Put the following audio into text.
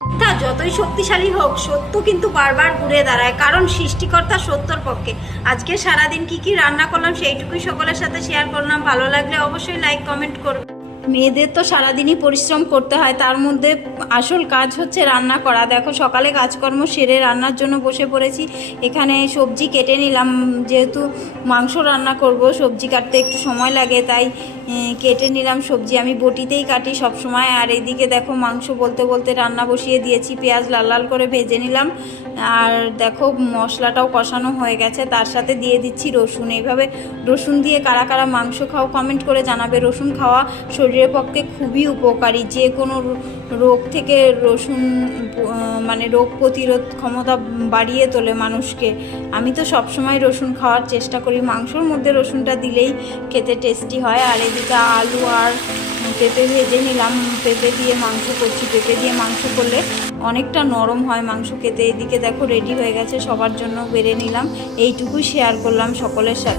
তা যতই শক্তিশালী হোক, সত্য কিন্তু বারবার ঘুরে দাঁড়ায়, কারণ সৃষ্টিকর্তা সত্যর পক্ষে। আজকে সারাদিন কি কি রান্না করলাম সেইটুকুই সকলের সাথে শেয়ার করলাম। ভালো লাগলে অবশ্যই লাইক কমেন্ট করবে। মেয়েদের তো সারাদিনই পরিশ্রম করতে হয়, তার মধ্যে আসল কাজ হচ্ছে রান্না করা। দেখো সকালে কাজকর্ম সেরে রান্নার জন্য বসে পড়েছি। এখানে সবজি কেটে নিলাম, যেহেতু মাংস রান্না করব, সবজি কাটতে একটু সময় লাগে, তাই কেটে নিলাম সবজি। আমি বটিতেই কাটি সব সময়। আর এদিকে দেখো মাংস বলতে বলতে রান্না বসিয়ে দিয়েছি, পেঁয়াজ লাল লাল করে ভেজে নিলাম। আর দেখো মশলাটাও কষানো হয়ে গেছে, তার সাথে দিয়ে দিচ্ছি রসুন। এইভাবে রসুন দিয়ে কারা কারা মাংস খাও কমেন্ট করে জানাবে। রসুন খাওয়া শরীরের পক্ষে খুবই উপকারী। যে কোনো রোগ থেকে রসুন মানে রোগ প্রতিরোধ ক্ষমতা বাড়িয়ে তোলে মানুষকে। আমি তো সবসময় রসুন খাওয়ার চেষ্টা করি, মাংসর মধ্যে রসুনটা দিলেই খেতে টেস্টি হয়। আর এদিকে আলু আর পেঁপে ভেজে নিলাম, পেঁপে দিয়ে মাংস করছি। পেঁপে দিয়ে মাংস করলে অনেকটা নরম হয় মাংস খেতে। এদিকে দেখো রেডি হয়ে গেছে, সবার জন্য বেড়ে নিলাম। এইটুকুই শেয়ার করলাম সকলের সাথে।